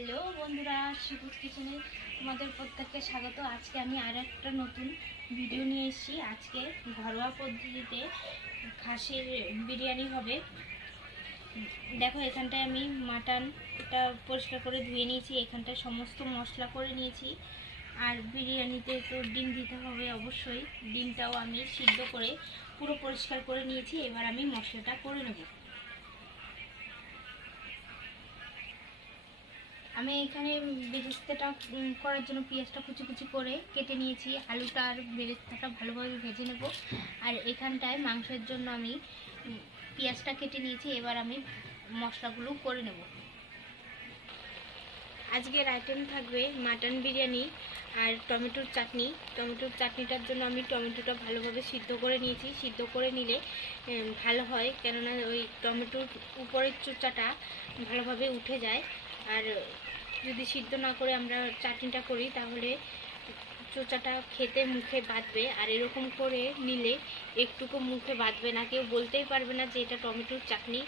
Hello বন্ধুরা, শিবুজ কিচেনে তোমাদের প্রত্যেককে স্বাগত। আজকে আমি আর একটা নতুন ভিডিও নিয়ে এসেছি। আজকে ঘরোয়া পদ্ধতিতে খাসির বিরিয়ানি হবে। দেখো, এখানটায় আমি মাটনটা পরিষ্কার করে ধুয়ে নিয়েছি, এখানটায় সমস্ত মশলা করে নিয়েছি। আর বিরিয়ানিতে তো ডিম দিতে হবে অবশ্যই, ডিমটাও আমি সিদ্ধ করে পুরো পরিষ্কার করে নিয়েছি। এবার আমি মশলাটা করে নেব। আমি এখানে বেরেস্তাটা করার জন্য পেঁয়াজটা কুচি কুচি করে কেটে নিয়েছি। আলুটা আর বেরেস্তাটা ভালোভাবে ভেজে নেব। আর এখানটায় মাংসের জন্য আমি পেঁয়াজটা কেটে নিয়েছি। এবার আমি মশলাগুলো করে নেব। আজকের আইটেম থাকবে মাটন বিরিয়ানি আর টমেটোর চাটনি। টমেটোর চাটনিটার জন্য আমি টমেটোটা ভালোভাবে সিদ্ধ করে নিয়েছি। সিদ্ধ করে নিলে ভালো হয়, কেননা ওই টমেটোর উপরের চোচাটা ভালোভাবে উঠে যায়। আর যদি সিদ্ধ না করে আমরা চাটনিটা করি তাহলে চোচাটা খেতে মুখে বাঁধবে। আর এরকম করে নিলে একটুকু মুখে বাঁধবে না, কেউ বলতেই পারবে না যে এটা টমেটোর চাটনি।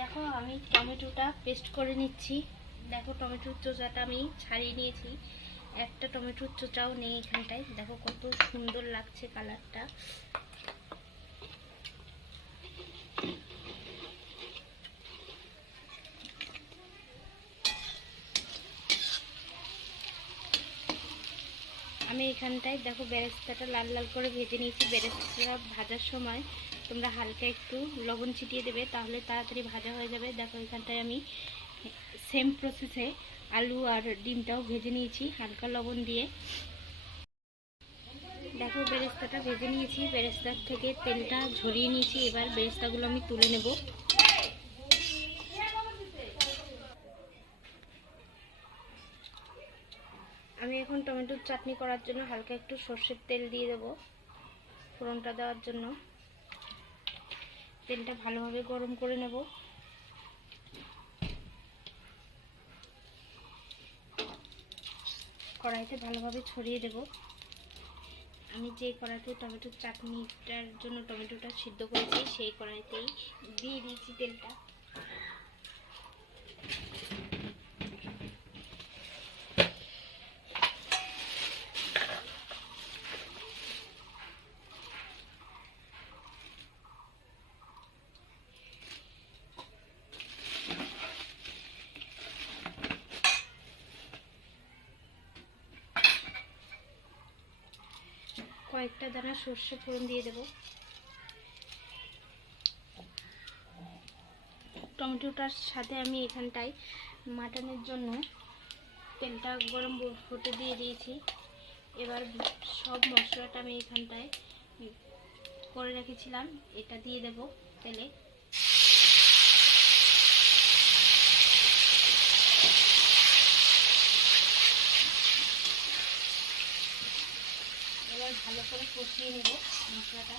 দেখো, আমি টমেটোটা পেস্ট করে নিচ্ছি। দেখো, টমেটোর চোচাটা আমি ছাড়িয়ে নিয়েছি, একটা টমেটোর চোচাও নেই এখানটায়। দেখো কত সুন্দর লাগছে কালারটা। আমি এখানটায় দেখো বেরেস্তাটা লাল লাল করে ভেজে নিয়েছি। বেরেস্তাটা ভাজার সময় তোমরা হালকা একটু লবণ ছিটিয়ে দেবে, তাহলে তাড়াতাড়ি ভাজা হয়ে যাবে। দেখো, এখানটায় আমি সেম প্রসেসে আলু আর ডিমটাও ভেজে নিয়েছি হালকা লবণ দিয়ে। দেখো, বেরেস্তাটা ভেজে নিয়েছি, বেরেস্তার থেকে তেলটা ঝরিয়ে নিয়েছি। এবার বেরেস্তাগুলো আমি তুলে নেব। আমি এখন টমেটোর চাটনি করার জন্য হালকা একটু সর্ষের তেল দিয়ে দেবো ফোড়নটা দেওয়ার জন্য। তেলটা ভালোভাবে গরম করে নেব। কড়াইতে ভালোভাবে ছড়িয়ে দেব। আমি যে কড়াইতে টমেটোর চাটনিটার জন্য টমেটোটা সিদ্ধ করেছি সেই কড়াইতেই দিয়ে দিয়েছি তেলটা। কয়েকটা দানা সর্ষে ফোড়ন দিয়ে দেব। টমেটোটার সাথে আমি এখানটায় মাটনের জন্য তেলটা গরম হতে দিয়ে দিয়েছি। এবার সব মশলাটা আমি এখানটায় করে রেখেছিলাম এটা দিয়ে দেব তেলে। এবার ভালো করে কষিয়ে নেব মশলাটা।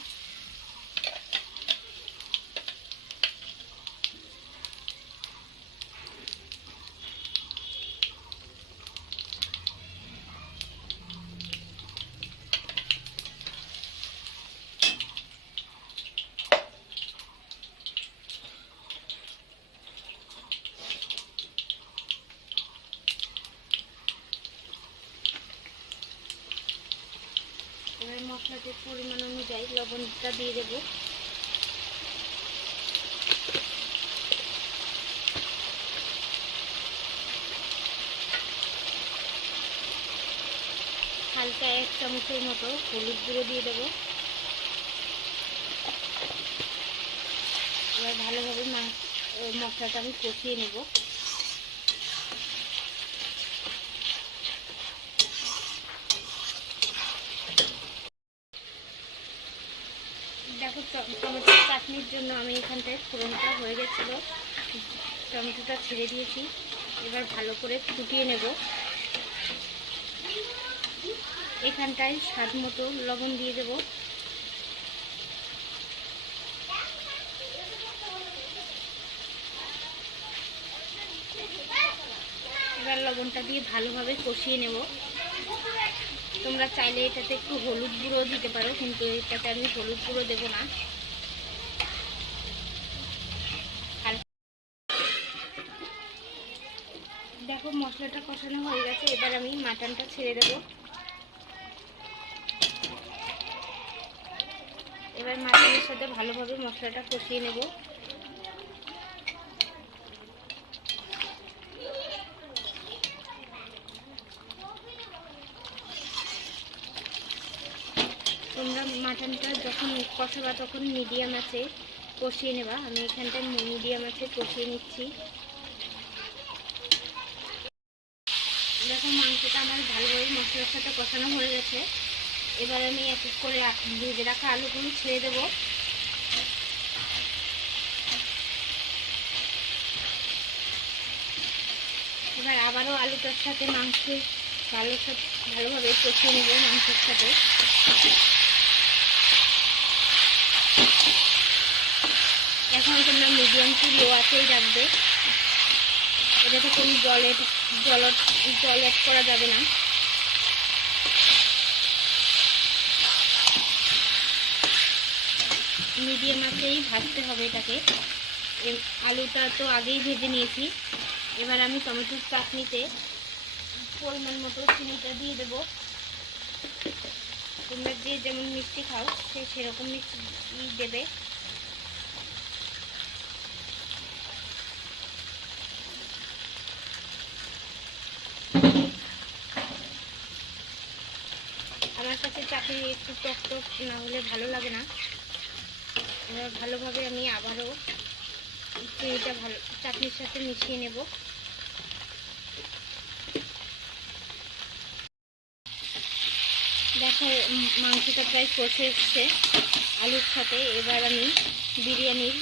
এবার মশলাটির পরিমাণ অনুযায়ী লবণটা দিয়ে দেব। হালকা 1 চামচের মতো হলুদ গুঁড়ো দিয়ে দেব। এবার ভালোভাবে মশলাটা আমি কষিয়ে নেব। দেখো, টমেটোর চাটনির জন্য আমি এখানটায় ফোড়নটা হয়ে গেছিলো, টমেটোটা ছেড়ে দিয়েছি। এবার ভালো করে ফুটিয়ে নেব। এখানটায় স্বাদ মতো লবণ দিয়ে দেব। এবার লবণটা দিয়ে ভালোভাবে কষিয়ে নেব। তোমরা চাইলে এটাতে একটু হলুদ গুঁড়ো দিতে পারো, কিন্তু এটাতে আমি হলুদ গুঁড়ো দেবো না। আর দেখো মশলাটা কষানো হয়ে গেছে, এবার আমি মাটনটা ছেড়ে দেবো। এবার মাটনের সাথে ভালোভাবে মশলাটা কষিয়ে নেব। তোমরা মাটনটা যখন কষাবা তখন মিডিয়াম আছে কষিয়ে নেবা। আমি এখানটায় মিডিয়াম আছে কষিয়ে নিচ্ছি। দেখো মাংসটা আমার ভালোভাবে মশলার সাথে কষানো হয়ে গেছে। এবার আমি এক এক করে ভেজে রাখা আলুগুলো ছেড়ে দেব। এবার আবারও আলুটার সাথে মাংস ভালোভাবে কষিয়ে নেব মাংসের সাথে। এখন তোমরা মিডিয়াম টু লো আঁচেই রাখবে। এটাতে কোনো জল অ্যাড করা যাবে না। মিডিয়াম আঁচেই ভাজতে হবে এটাকে। আলুটা তো আগেই ভেজে নিয়েছি। এবার আমি টমেটোর চাটনিতে পরিমাণ মতো চিনিটা দিয়ে দেবো। তোমরা যে যেমন মিষ্টি খাও সেরকম মিষ্টি দেবে। আমার কাছে চাটনি একটু টক টক না হলে ভালো লাগে না। এবার ভালোভাবে আমি আবারও চিনিটা চাটনির সাথে মিশিয়ে নেব। দেখো মাংসটা প্রায় কষে এসছে আলুর সাথে। এবার আমি বিরিয়ানির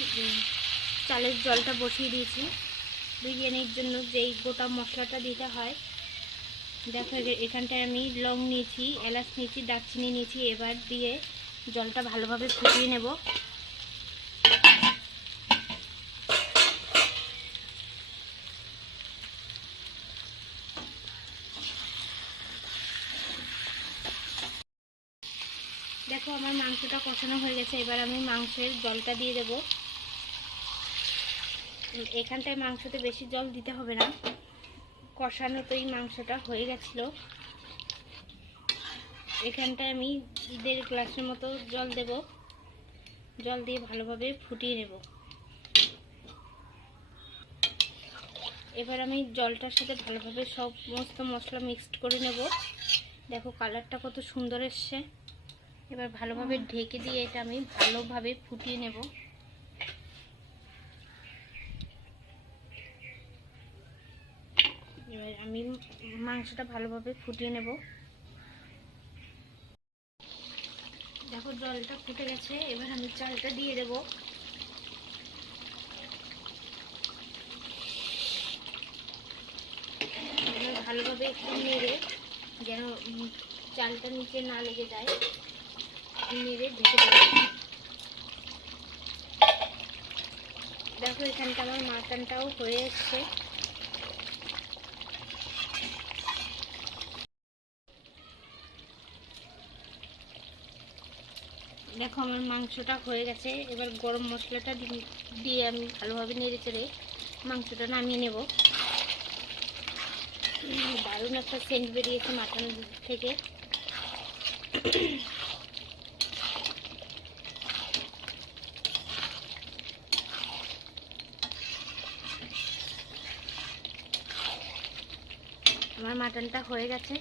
চালের জলটা বসিয়ে দিয়েছি। বিরিয়ানির জন্য যেই গোটা মশলাটা দিতে হয়, দেখো এখানটায় আমি লং নিয়েছি, এলাচ নিয়েছি, দারচিনি নিয়েছি। এবার দিয়ে জলটা ভালোভাবে ফুটিয়ে নেব। দেখো আমার মাংসটা কষানো হয়ে গেছে। এবার আমি মাংসের জলটা দিয়ে দেব। এখানটায় মাংসতে বেশি জল দিতে হবে না, কষানোতেই মাংসটা হয়ে গেছিলো। এখানটায় আমি 1.5 গ্লাসের মতো জল দেব। জল দিয়ে ভালোভাবে ফুটিয়ে নেব। এবার আমি জলটার সাথে ভালোভাবে সমস্ত মশলা মিক্সড করে নেব। দেখো কালারটা কত সুন্দর এসছে। এবার ভালোভাবে ঢেকে দিয়ে এটা আমি ভালোভাবে ফুটিয়ে নেব। এবার আমি মাংসটা ভালোভাবে ফুটিয়ে নেব। দেখো জলটা ফুটে গেছে। এবার আমি চালটা দিয়ে দেব। ভালোভাবে একটু নেড়ে, যেন চালটা নিচে না লেগে যায়, নেড়ে ঢেকে দেব। দেখো এখানটা আমার মাটনটাও হয়ে এসছে। দেখো আমার মাংসটা হয়ে গেছে। এবার গরম মশলাটা দিয়ে আমি ভালোভাবে নেড়ে চেড়ে মাংসটা নামিয়ে নেব। দারুণ একটা সেন্ট বেরিয়েছে মাটন থেকে। আমার মাটনটা হয়ে গেছে।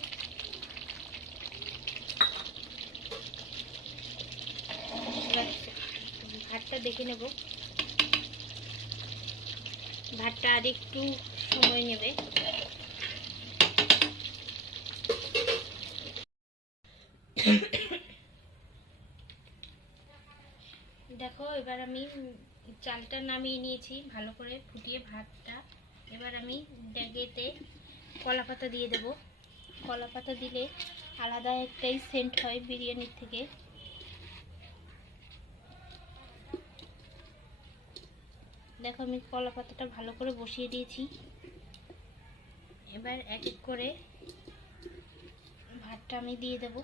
ভাতটা দেখে নেব। ভাতটা আর একটু সময় নেবে। দেখো এবার আমি চালটা নামিয়ে নিয়েছি ভালো করে ফুটিয়ে ভাতটা। এবার আমি ডেগেতে কলা পাতা দিয়ে দেব। কলা পাতা দিলে আলাদা একটাই সেন্ট হয় বিরিয়ানির থেকে। দেখো আমি কলা পাতাটা ভালো করে বসিয়ে দিয়েছি। এবার এক এক করে ভাতটা ভাতটা আমি দিয়ে দেব।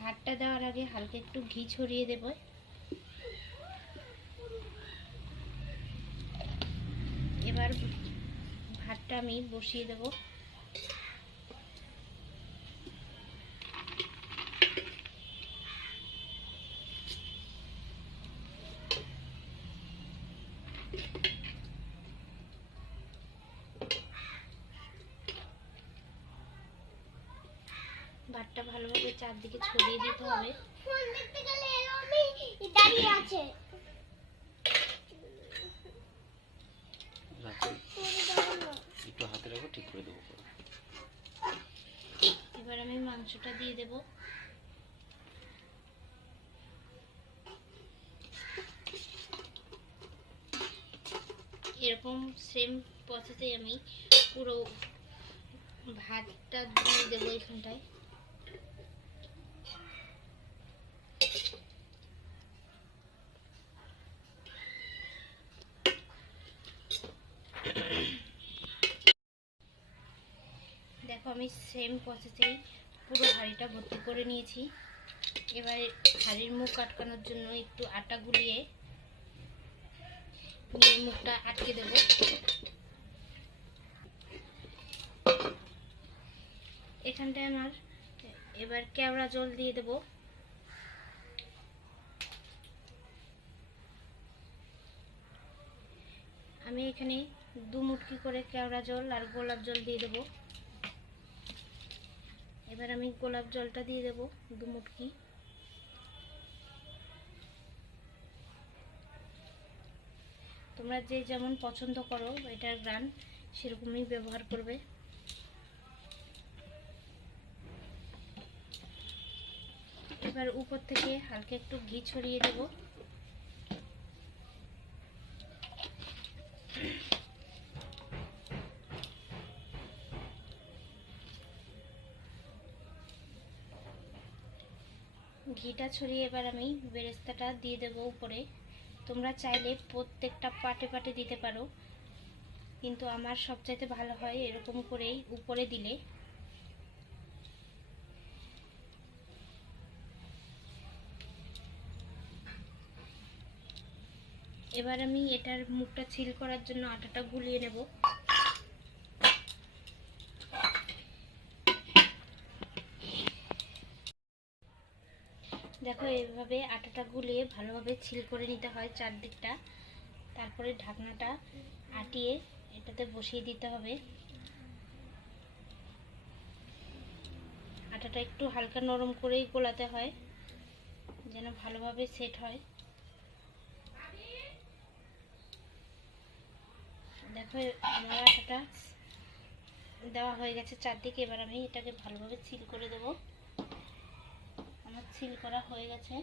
ভাতটা দেওয়ার আগে হালকা একটু ঘি ছড়িয়ে দেব। এবার ভাতটা আমি বসিয়ে দেব। ভাতটা ভালোভাবে চারদিকে ছড়িয়ে দিতে হবে। একটু হাতে রাখো, ঠিক করে দেবো। এবার আমি মাংসটা দিয়ে দেব। এরকম সেম প্রসেসে আমি পুরো ভাতটা দিয়ে দেবো এখানটায়। দেখো আমি সেম প্রসেসেই পুরো হাঁড়িটা ভর্তি করে নিয়েছি। এবার হাঁড়ির মুখ আটকানোর জন্য একটু আটা গুলিয়ে মুখটা আটকে দেব। এখানটায় আমার এবার কেওড়া জল দিয়ে দেব। আমি এখানে 2 মুটকি করে কেওড়া জল আর গোলাপ জল দিয়ে দেব। এবার আমি গোলাপ জলটা দিয়ে দেব 2 মুটকি। তোমরা যে যেমন পছন্দ করো এটার গ্রান সেরকমই ব্যবহার করবে। এবার উপর থেকে হালকা একটু ঘি ছড়িয়ে দেব। ঘিটা ছড়িয়ে এবার আমি বেরেস্তাটা দিয়ে দেব উপরে। তোমরা চাইলে প্রত্যেকটা পাটে পাটে দিতে পারো, কিন্তু আমার সবচাইতে ভালো হয় এরকম করেই উপরে দিলে। এবার আমি এটার মুখটা সিল করার জন্য আটাটা গুলিয়ে নেব। দেখো এইভাবে আটাটা গুলিয়ে ভালোভাবে ছিল করে নিতে হয় চারদিকটা। তারপরে ঢাকনাটা আটিয়ে এটাতে বসিয়ে দিতে হবে। আটাটা একটু হালকা নরম করেই গোলাতে হয় যেন ভালোভাবে সেট হয়। দেখো আমার আটাটা দেওয়া হয়ে গেছে চারদিকে। এবার আমি এটাকে ভালোভাবে সিল করে দেব। আমার সিল করা হয়ে গেছে।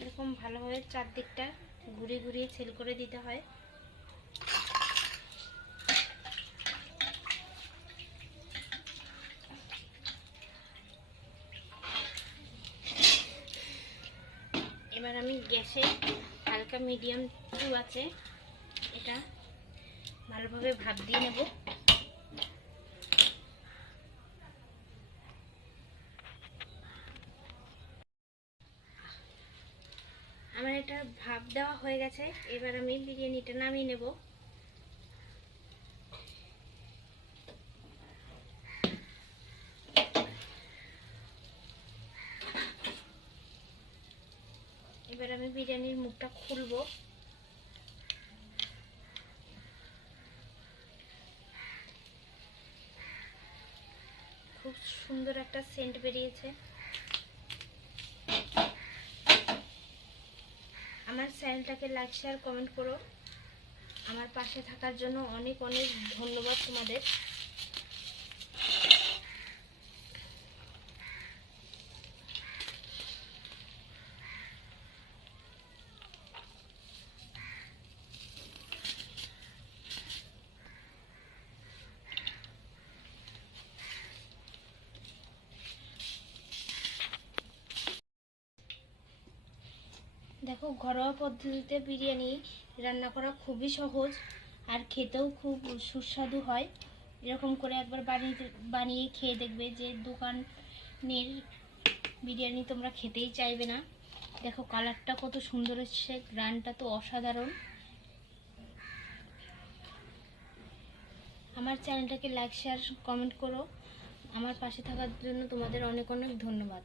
এরকম ভালোভাবে চারদিকটা ঘুরিয়ে ঘুরিয়ে সেল করে দিতে হয়। এবার আমি গ্যাসে হালকা মিডিয়াম টু আছে এটা ভালোভাবে ভাপ দিয়ে নেব। আমার এটা ভাপ দেওয়া হয়ে গেছে। এবার আমি বিরিয়ানিটা নামিয়ে নেব। এবার আমি বিরিয়ানির মুখটা খুলবো। খুব সুন্দর একটা সেন্ট বেরিয়েছে। আমার চ্যানেলটাকে লাইক শেয়ার কমেন্ট করো। আমার পাশে থাকার জন্য অনেক অনেক ধন্যবাদ তোমাদের। দেখো, ঘরোয়া পদ্ধতিতে বিরিয়ানি রান্না করা খুবই সহজ আর খেতেও খুব সুস্বাদু হয়। এরকম করে একবার বানিয়ে খেয়ে দেখবে যে দোকানের বিরিয়ানি তোমরা খেতেই চাইবে না। দেখো কালারটা কত সুন্দর এসছে, গ্রানটা তো অসাধারণ। আমার চ্যানেলটাকে লাইক, শেয়ার, কমেন্ট করো। আমার পাশে থাকার জন্য তোমাদের অনেক অনেক ধন্যবাদ।